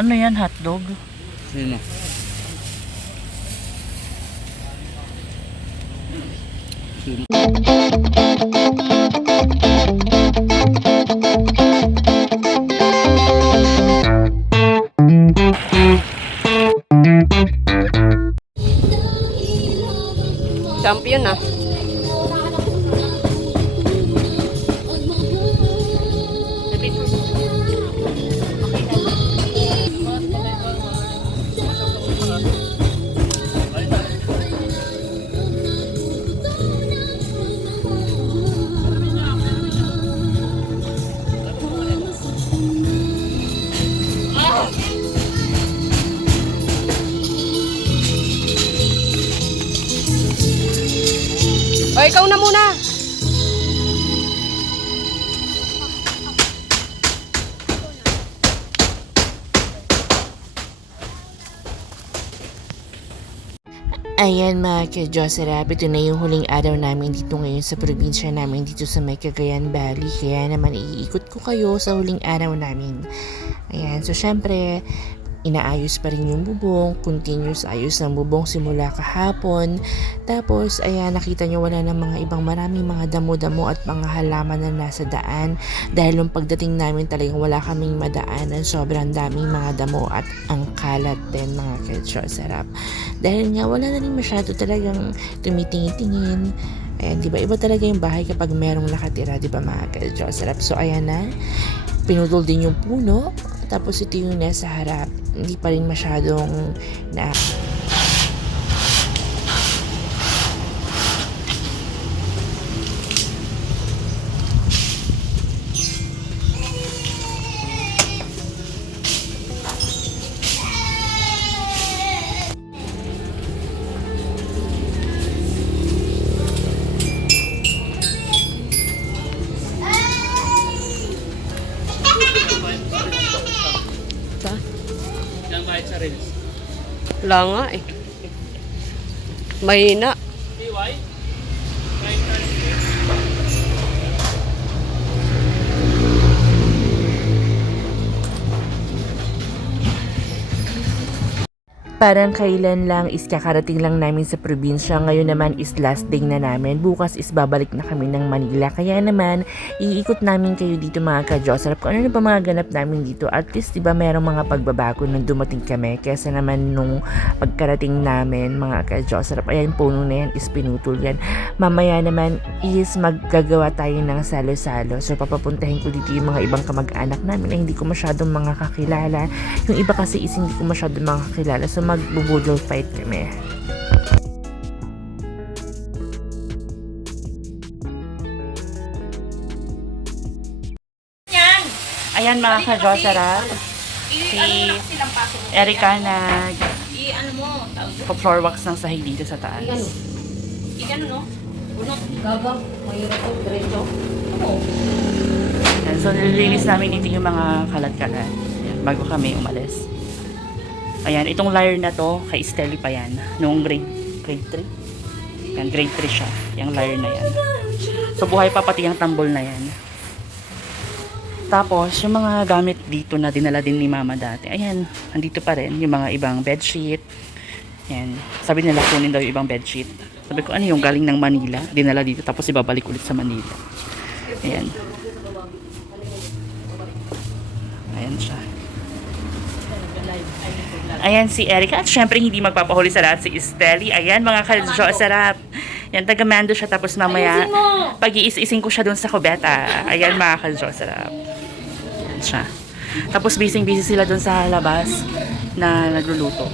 Ano yan, hotdog? Sino? Sino? Champion ah. O, ikaw na muna. Ayan mga ka-Jocerap, ito na yung huling araw namin dito ngayon sa probinsya namin dito sa may Cagayan Valley. Kaya naman iikot ko kayo sa huling araw namin. Ayan, so syempre, inaayos pa rin yung bubong, continuous ayos ng bubong simula kahapon. Tapos, ayan, nakita nyo wala na mga ibang maraming mga damo-damo at mga halaman na nasa daan. Dahil nung pagdating namin talagang wala kaming madaanan, sobrang daming mga damo at ang kalat din mga ka-Jocerap. Dahil nga wala na rin masyado talagang tumitingin-tingin. Ayan, di ba? Iba talaga yung bahay kapag merong nakatira, di ba mga ka-Jocerap? So, ayan na. Pinutol din yung puno. Tapos ito yung nasa harap. Hindi pa rin masyadong na... Ilang bayad sa Reels? Wala nga eh. Mahina. PY? Parang kailan lang is kakarating lang namin sa probinsya. Ngayon naman is last day na namin. Bukas is babalik na kami ng Manila. Kaya naman, iikot namin kayo dito mga ka-Jocerap. Kung ano na pa mga ganap namin dito. At least, diba, merong mga pagbabago nung dumating kami. Kesa naman nung pagkarating namin mga ka-Jocerap. Ayan, puno na yan is pinutol yan. Mamaya naman is maggagawa tayo ng salo-salo. So, papapuntahin ko dito yung mga ibang kamag-anak namin na hindi ko masyadong mga kakilala. Yung iba kasi is hindi ko masyadong mga kakilala. So, magbubudol fight kami. Ayan mga ka-Jocerap, si Erica nag floor wax ng sahig dito sa taas. So nililinis namin dito yung mga kalat-kalat bago kami umalis. Ayan, itong layer na to, kay Stelly pa yan. Noong grade 3. Yan, grade 3 siya. Yung layer na yan. So, buhay pa pati yung tambol na yan. Tapos, yung mga gamit dito na dinala din ni Mama dati. Ayan, nandito pa rin. Yung mga ibang bedsheet. Ayan. Sabi nila, kunin daw yung ibang bedsheet. Sabi ko, ano yung galing ng Manila? Dinala dito, tapos ibabalik ulit sa Manila. Ayan. Ayan siya. Ayan si Erica. At syempre hindi magpapahuli sa lahat si Stelly. Ayan mga ka-Jocerap. Yan, taga-mando siya. Tapos mamaya, pag-iis-ising ko siya dun sa kubeta. Ayan mga ka-Jocerap. Ayan siya. Tapos busy-busy sila dun sa labas na nagluluto.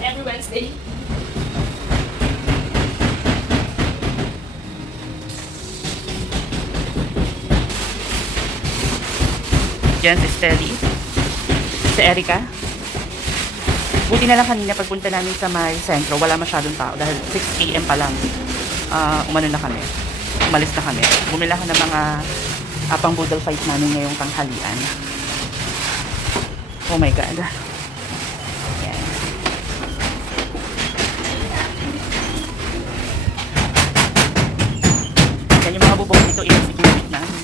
Every Wednesday. Diyan si Stelly. Si Erica. Buti na lang kanina pagpunta namin sa may sentro, wala masyadong tao dahil 6 AM pa lang. Umano na kami. Umalis na kami. Bumila ko ng mga pang boodle fight namin ngayong tanghalian. Oh my God. Yan. Yan yung mga bubong dito, i-execute namin.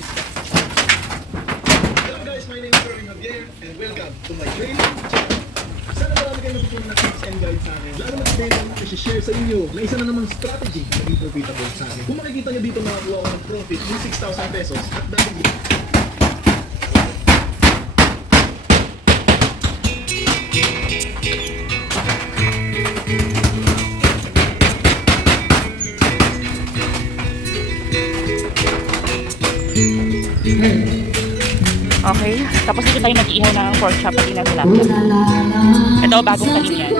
sa inyo na isa na namang strategy na naging profitable sa akin. Kung makikita nyo dito nakakuha ko ng profit yung 6,000 pesos at dahil Okay, tapos dito tayo nag-ihaw ng pork chop at tilapia. Ito, bagong talim yan.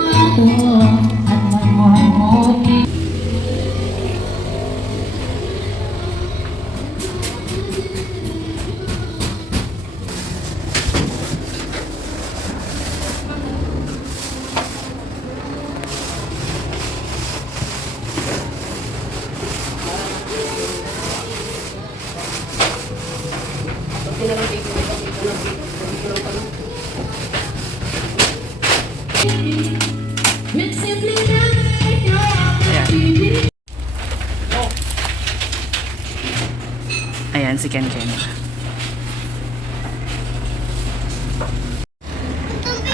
Ayan, si Ken Ken.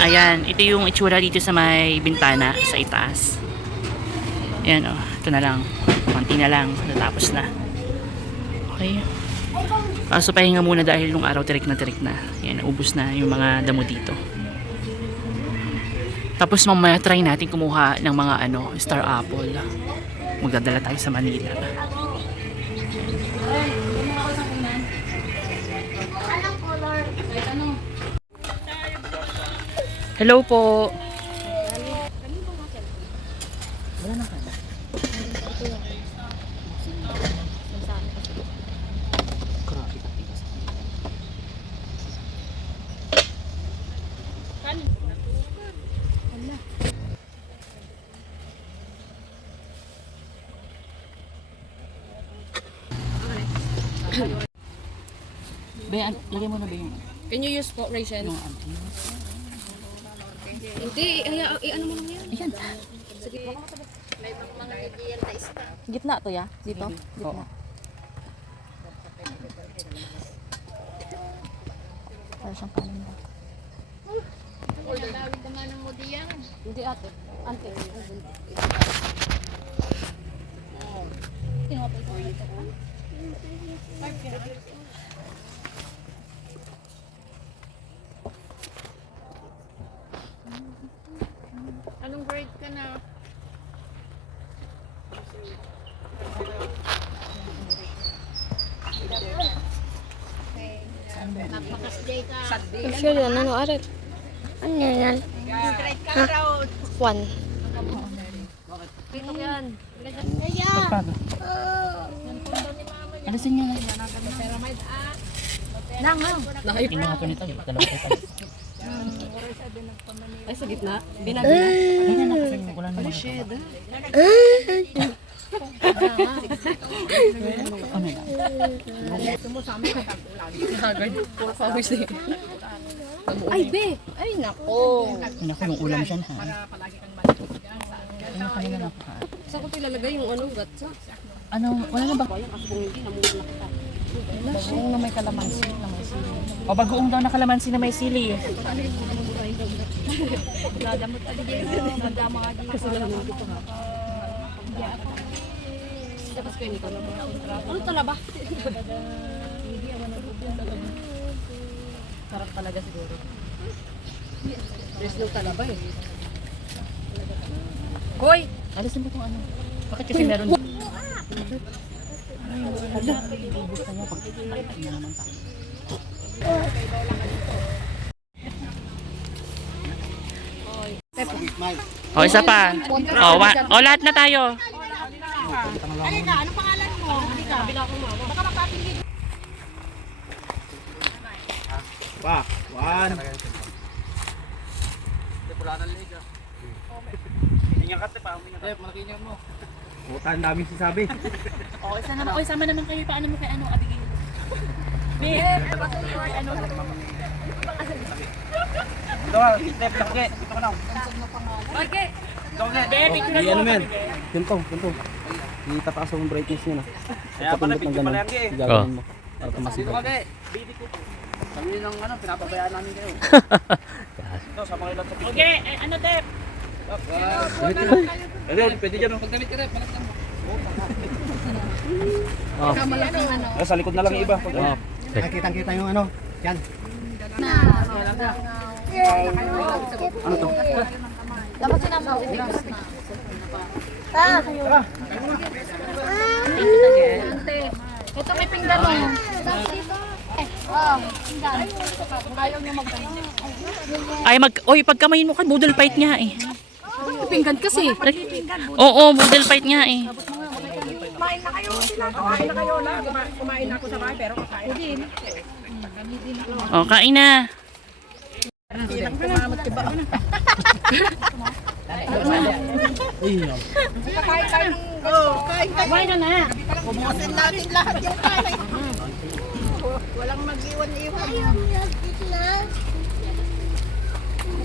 Ayan, ito yung itsura dito sa may bintana sa itaas. Ayan o, ito na lang. Konti na lang, natapos na. Okay. So pahinga muna dahil nung araw tirik na. Ayan, ubos na yung mga damo dito. Tapos mamaya try natin kumuha ng mga star apple. Magdadala tayo sa Manila. Hello po. Bayan, lagay mo na ba yung Can you use po, Rachel? Hindi, ano mo lang yan? Ayan. Gitna to ya? Dito? Gitna. Para siyang kanin ba? Hindi ate. Ante. Anong grade ka na? Sure yan, ano arit? Ano yan? One. Dito yan. Alisin nyo na. Nakaip. Kinuha ko nito. Dalawa tayo. Ay, sa gitna. Binagina. Ganyan na kasi wala naman. Ay, be! Ay, nako. Naku, yung ulam siya ha. Ano kanina na ha? Saan ko ilalagay yung gatsa? Ano, wala na ba? Kasi kung hindi, namumula kita. Bagoong na may kalamansi. O, bagoong daw na kalamansi na may sili. Tapos kayo nito. Ano talaba? Sarap talaga siguro. There's no talaba eh. Koy! Alisin mo itong ano. Bakit kasi meron? O, isa pa. O, lahat na tayo. pa. One. Puta, ang daming sasabi. O, isa naman. O, isama naman kayo. Paano mo kay Abigail? Di ano men? Ganito. Itataas mo yung brightness niya na. Kaya pala video pala yan eh. Gagawin mo. Para tumasin. Kami ng pinapabayaan namin kayo. Ito, sa mga ilan sa video. Okay, ano Tep? Pwede dyan. Pagdamit ka na. Sa likod na lang yung iba. Nakitang-kita yung ano. Yan. Ano to? Dapat sinama. Ito may pinggan mo. Ayaw niya Ay, oy, pagkamayin mo ka, budol fight nga eh. Pinggan kasi. Oo, budol fight nga eh. Kumain ako sa bahay pero kakain. O, kain na. Kumain ka na. Ubusin natin lahat yung kain. Walang mag-iwan-iwan.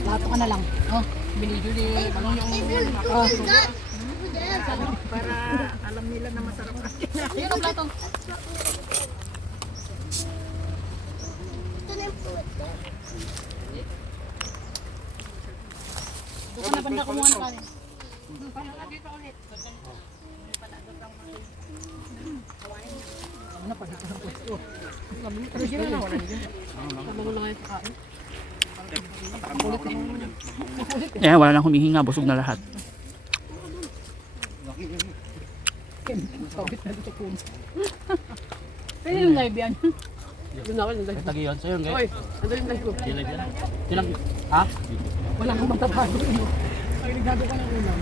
Lato ka na lang. Oh, binidyo ni Oh. Yun ang plato. Ito na yung puto. Doon na banda kumuha na kanin. Eh, wala nang humihinga, busog na lahat. Kaya yung live yan. Doon ako yung live. Tagiyon sa'yo, Oy, guys. ando yung live ko. Silang, ha? Wala kang matapado. Ay, nagado ka ng ulam.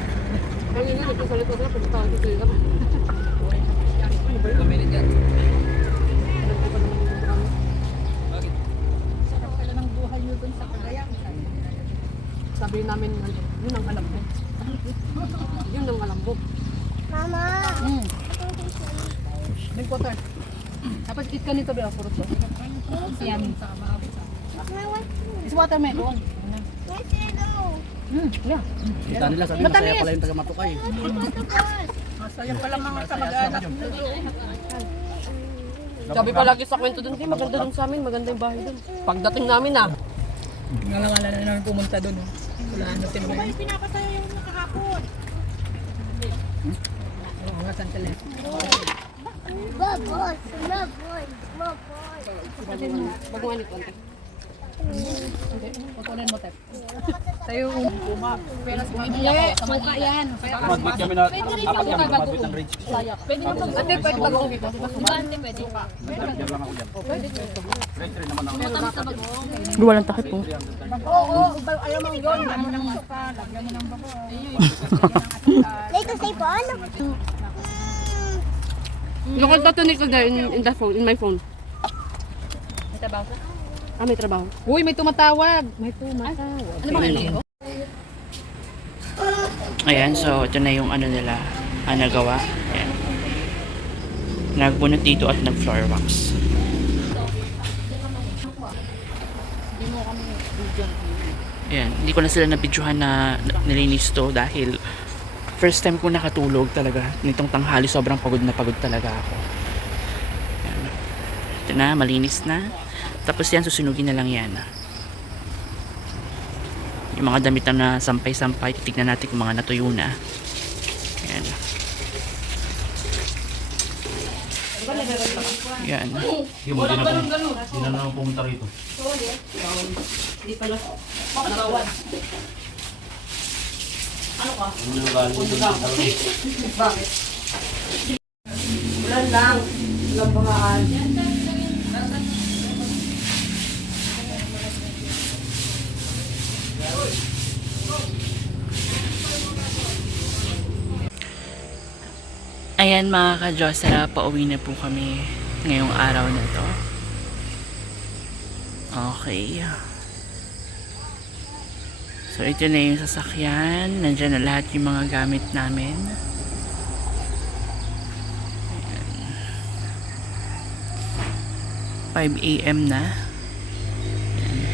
Kaya nga, nagkasalita sila, pagkatawa ko sila. Sarap pala ng buhay nyo dun sa Cagayan. Sabi namin, yun ang alam mo. Yun ang alam mo. Mama. Big water. Tapos eat ka nito, Bea, puro to. Yan. Is watermelon. Yeah. Kita nila sabi masaya pala yung taga-Matukay. Sayang pala mga kamag-anak. Sabi palagi sa kwento dun, "Di maganda dun sa amin, maganda yung bahay dun." Pagdating namin Ngalawala na namin pumunta dun. Wala na tinumay. Ay, pinapasaya yung kahapon. Oo nga, saan sila? Baboy. Baboy. Baboy. Wag mo anit, konti. Hindi, putunin mo, Tep. Sa'yo yung puma. Pero sa mga suka yan. Mag-meet kami na, apat kami mag-meet ng grade 6. Pwede mo pag ate, pwede bagong dito. Ante, pwede. Diyan lang ako dyan. Grade 3 naman ako. Walang takip po. Oo, ayaw mo yun. Lagyan mo ng suka, lagyan mo ng bako. Later say po, ano? Local tattoo ni Kuda in the phone, in my phone. May trabaho ka? Ah, may trabaho. Uy, may tumatawag. May tumatawag. Ano ba kayo? Ayan, so ito na yung ano nila, nagawa. Ayan. Nagbunot dito at nag-floor wax. Ayan, hindi ko na sila nabidyohan na nilinis to dahil first time ko nakatulog talaga. Nitong tanghali, sobrang pagod na pagod talaga ako. Ayan. Ito na, malinis na. Tapos yan, susunugin na lang yan. Yung mga damit na sampay-sampay, titignan natin kung mga natuyo na. Ayan. Yan. Yung hindi na naman pumunta rito. Ayan mga ka-Josera, pauwi na po kami ngayong araw na to. Okay. So ito na yung sasakyan. Nandyan na lahat yung mga gamit namin. Ayan. 5 AM na. Ayan.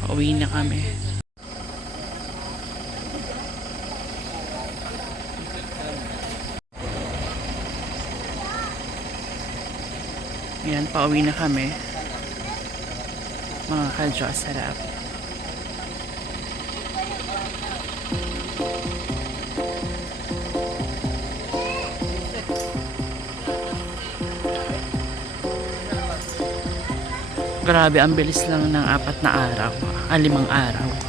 Pauwi na kami. Ayan, pauwi na kami. Mga ka-Diyos, sarap. Grabe, ang bilis lang ng 4 na araw. 5 araw.